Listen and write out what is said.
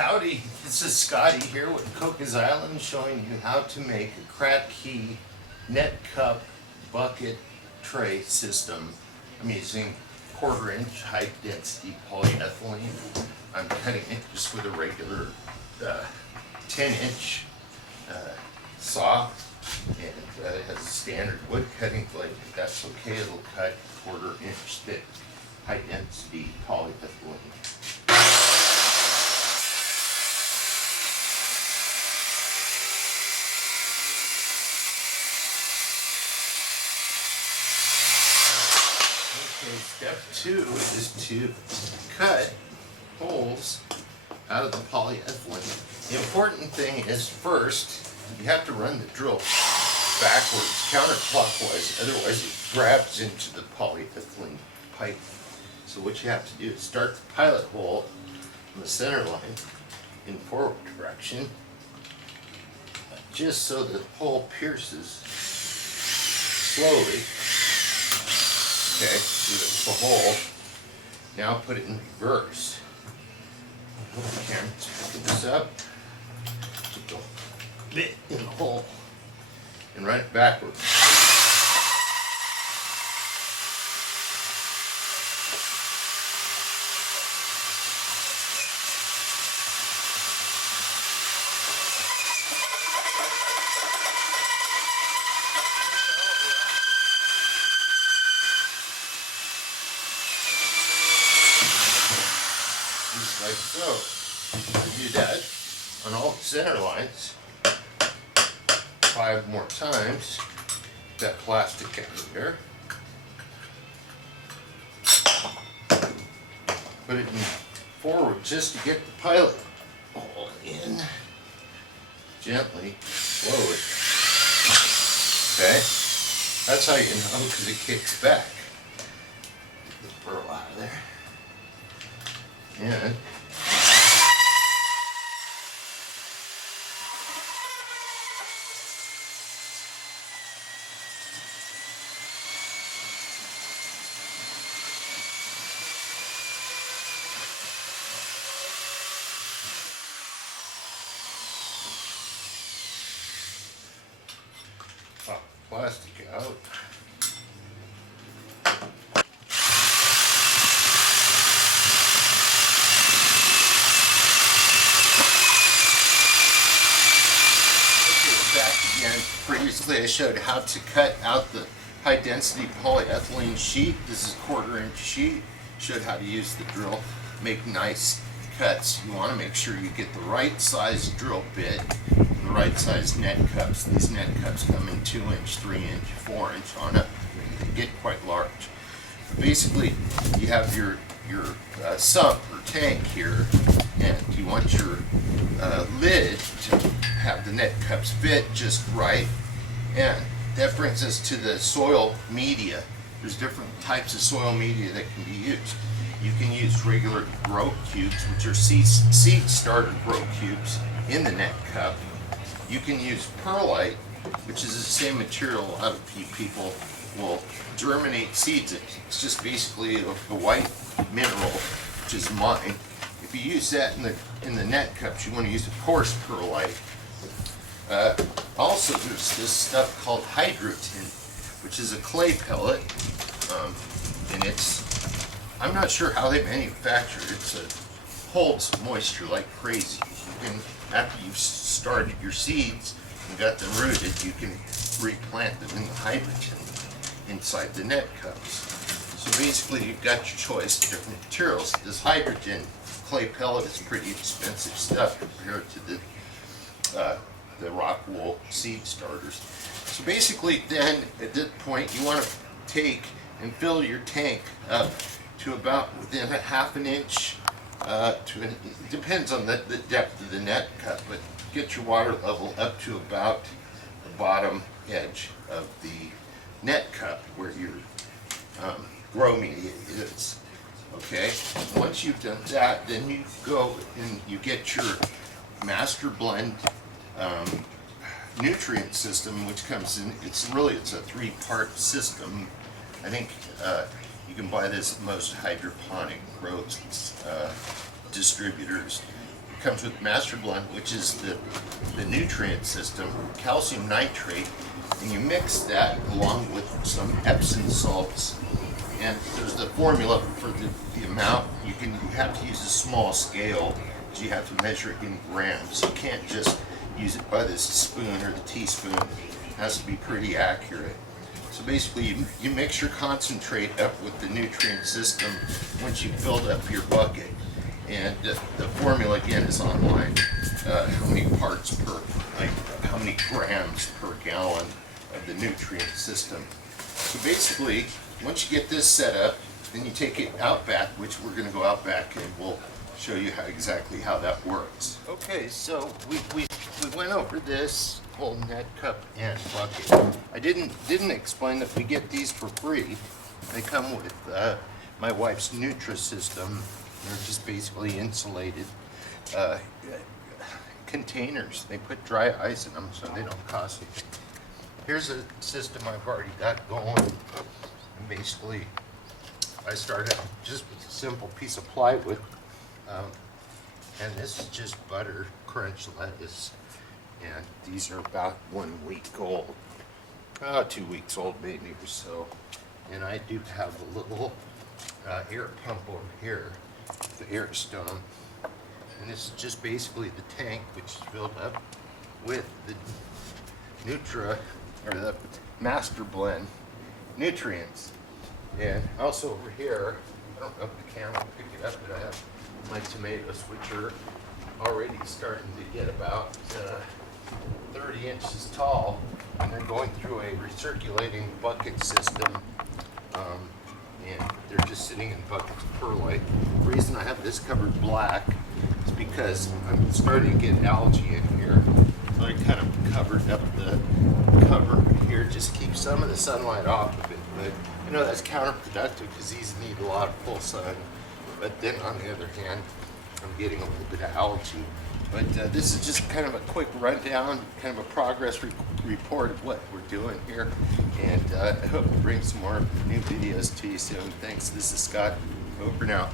Howdy, this is Scotty here with Kokas Island showing you how to make a Kratkey net cup bucket tray system. I'm using 1/4 inch high density polyethylene. I'm cutting it just with a regular 10-inch saw, and it has a standard wood cutting blade. If that's okay, it'll cut 1/4 inch thick high density polyethylene. Okay, step 2 is to cut holes out of the polyethylene. The important thing is first, you have to run the drill backwards, counterclockwise, otherwise it grabs into the polyethylene pipe. So what you have to do is start the pilot hole on the center line in forward direction, just so the hole pierces slowly. Okay, so that's the hole. Now put it in reverse. The camera's picking this up. Put the bit in the hole and run it backwards. Just like so. You do that on all the center lines 5 more times. That plastic out of there. Put it in forward just to get the pilot hole in. Gently blow it. Okay? That's how you know, because it kicks back. Get the pearl out of there. And pop the plastic out. Previously I showed how to cut out the high density polyethylene sheet. This is 1/4 inch sheet. Showed how to use the drill, make nice cuts. You want to make sure you get the right size drill bit and the right size net cups. These net cups come in 2 inch, 3 inch, 4 inch on up. They get quite large. Basically, you have your sump or tank here, and you want your lid to have the net cups fit just right. And that brings us to the soil media. There's different types of soil media that can be used. You can use regular grow cubes, which are seed starter grow cubes in the net cup. You can use perlite, which is the same material a lot of people will germinate seeds in. It's just basically a white mineral, which is mine. If you use that in the net cups, you want to use a coarse perlite. Also, there's this stuff called Hydroton, which is a clay pellet, and I'm not sure how they manufacture it. It holds moisture like crazy. You can, after you've started your seeds and got them rooted, you can replant them in the hydroton inside the net cups. So basically, you've got your choice of different materials. This hydroton clay pellet is pretty expensive stuff compared to the Rockwool seed starters. So basically then, at this point, you want to take and fill your tank up to about within a 1/2 inch, it depends on the depth of the net cup, but get your water level up to about the bottom edge of the net cup where your grow media is. Okay, once you've done that, then you go and you get your Masterblend nutrient system, which comes in. It's a 3-part system. I think you can buy this at most hydroponic grows distributors. comes with Masterblend, which is the nutrient system, calcium nitrate, and you mix that along with some Epsom salts. And there's the formula for the amount. You have to use a small scale because you have to measure it in grams. You can't just use it by the spoon or the teaspoon. It has to be pretty accurate. So basically, you mix your concentrate up with the nutrient system once you've filled up your bucket. And the formula again is online. How many parts per, like how many grams per gallon of the nutrient system. So basically, once you get this set up, then you take it out back, which we're going to go out back and we'll show you exactly how that works. Okay, so we went over this whole net cup and bucket. I didn't explain that we get these for free. They come with my wife's Nutrisystem. They're just basically insulated containers. They put dry ice in them so they don't cost anything. Here's a system I've already got going. And basically, I started just with a simple piece of plywood. And this is just butter crunch lettuce. And these are about 1 week old. 2 weeks old maybe or so. And I do have a little air pump over here, the air stone. And this is just basically the tank which is filled up with the the Masterblend Nutrients. And also over here, I don't know if the camera will pick it up, but I have my tomatoes, which are already starting to get about 30 inches tall, and they're going through a recirculating bucket system, and they're just sitting in buckets of perlite. The reason I have this covered black is because I'm starting to get algae in here, so I kind of covered up the cover here, just keep some of the sunlight off of it. But you know, that's counterproductive because these need a lot of full sun. But then on the other hand, I'm getting a little bit of algae. But this is just kind of a quick rundown, kind of a progress report of what we're doing here. And I hope to bring some more new videos to you soon. Thanks. This is Scott. Over now.